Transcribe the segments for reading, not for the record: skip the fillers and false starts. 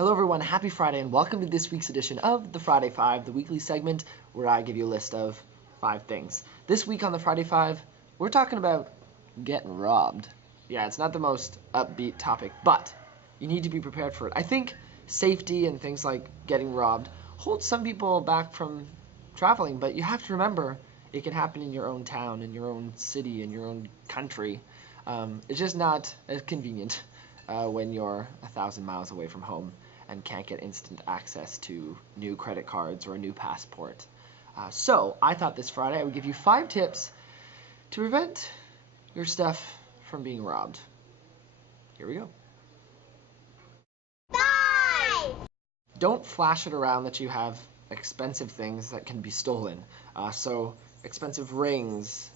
Hello everyone, happy Friday and welcome to this week's edition of the Friday Five, the weekly segment where I give you a list of 5 things. This week on the Friday Five, we're talking about getting robbed. Yeah, it's not the most upbeat topic, but you need to be prepared for it. I think safety and things like getting robbed hold some people back from traveling, but you have to remember it can happen in your own town, in your own city, in your own country. It's just not as convenient when you're 1,000 miles away from home and can't get instant access to new credit cards or a new passport. So I thought this Friday I would give you 5 tips to prevent your stuff from being robbed. Here we go. 5! Don't flash it around that you have expensive things that can be stolen. So expensive rings,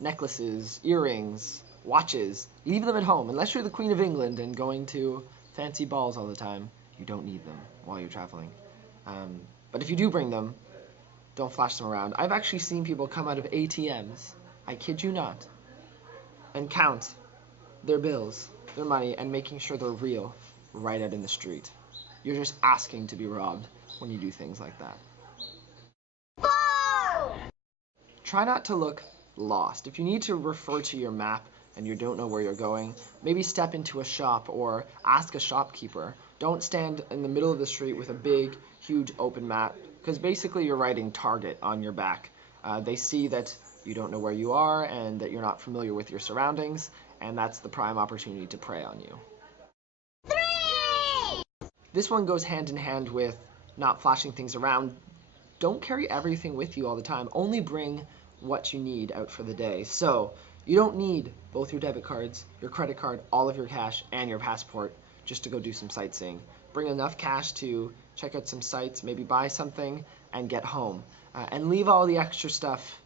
necklaces, earrings, watches, leave them at home. Unless you're the Queen of England and going to fancy balls all the time, you don't need them while you're traveling. But if you do bring them, don't flash them around. I've actually seen people come out of ATMs, I kid you not, and count their bills, their money, and making sure they're real right out in the street. You're just asking to be robbed when you do things like that. 4! Try not to look lost. If you need to refer to your map and you don't know where you're going, maybe step into a shop or ask a shopkeeper. Don't stand in the middle of the street with a big, huge open map, because basically you're writing target on your back. They see that you don't know where you are and that you're not familiar with your surroundings, and that's the prime opportunity to prey on you. 3! This one goes hand in hand with not flashing things around. Don't carry everything with you all the time. Only bring what you need out for the day. So you don't need both your debit cards, your credit card, all of your cash, and your passport just to go do some sightseeing. Bring enough cash to check out some sites, maybe buy something, and get home. And leave all the extra stuff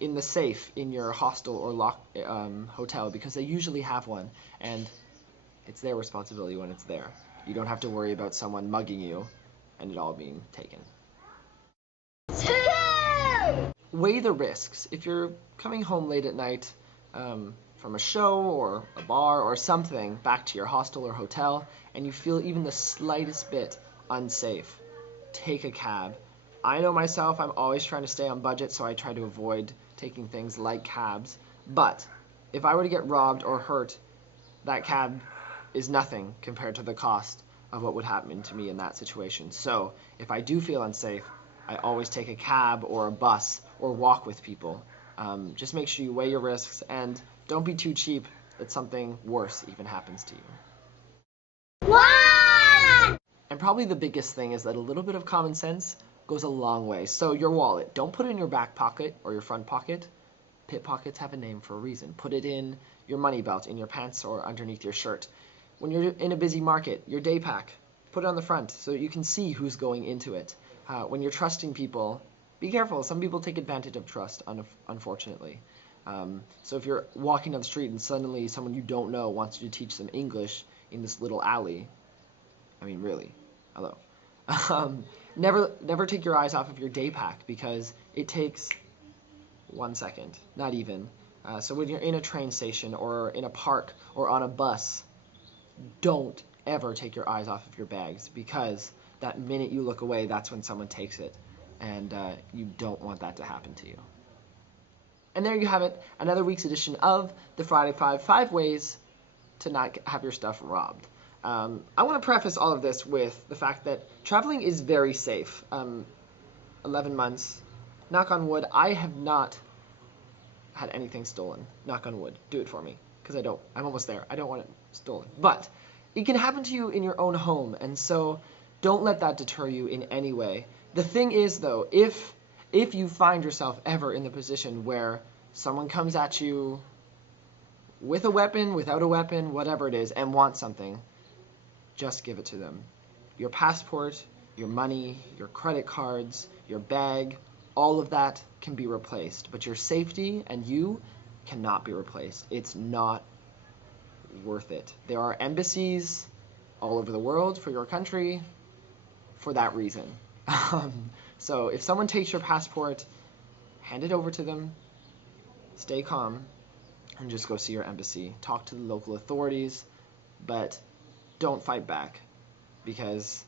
in the safe in your hostel or hotel, because they usually have one, and it's their responsibility when it's there. You don't have to worry about someone mugging you and it all being taken. 2! Weigh the risks. If you're coming home late at night from a show or a bar or something back to your hostel or hotel and you feel even the slightest bit unsafe, take a cab. I know myself, I'm always trying to stay on budget, so I try to avoid taking things like cabs. But if I were to get robbed or hurt, that cab is nothing compared to the cost of what would happen to me in that situation. So if I do feel unsafe, I always take a cab or a bus or walk with people. Just make sure you weigh your risks and don't be too cheap that something worse even happens to you. 1! And probably the biggest thing is that a little bit of common sense goes a long way. So your wallet, don't put it in your back pocket or your front pocket. Pit pockets have a name for a reason. Put it in your money belt, in your pants, or underneath your shirt. When you're in a busy market, your day pack, put it on the front so you can see who's going into it. When you're trusting people, be careful. Some people take advantage of trust, unfortunately. So if you're walking down the street and suddenly someone you don't know wants you to teach them English in this little alley, I mean, really, hello. Never take your eyes off of your day pack, because it takes 1 second, not even. So when you're in a train station or in a park or on a bus, don't ever take your eyes off of your bags, because that minute you look away, that's when someone takes it, and you don't want that to happen to you. And there you have it, another week's edition of the Friday Five, 5 ways to not have your stuff robbed. I want to preface all of this with the fact that traveling is very safe. 11 months, knock on wood, I have not had anything stolen. Knock on wood, do it for me, because I'm almost there. I don't want it stolen. But it can happen to you in your own home, and so don't let that deter you in any way. The thing is, though, if you find yourself ever in the position where someone comes at you with a weapon, without a weapon, whatever it is, and wants something, just give it to them. Your passport, your money, your credit cards, your bag, all of that can be replaced, but your safety and you cannot be replaced. It's not worth it. There are embassies all over the world for your country for that reason. So if someone takes your passport, hand it over to them, stay calm, and just go see your embassy. Talk to the local authorities, but don't fight back. because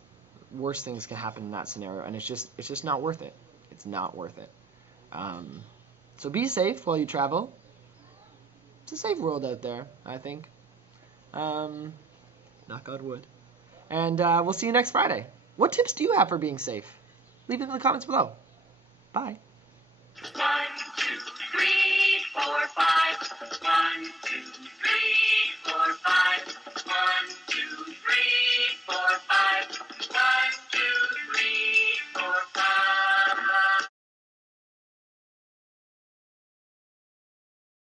worse things can happen in that scenario, and it's just not worth it. It's not worth it. So be safe while you travel. It's a safe world out there, I think. Knock on wood. And we'll see you next Friday. What tips do you have for being safe? Leave it in the comments below. Bye.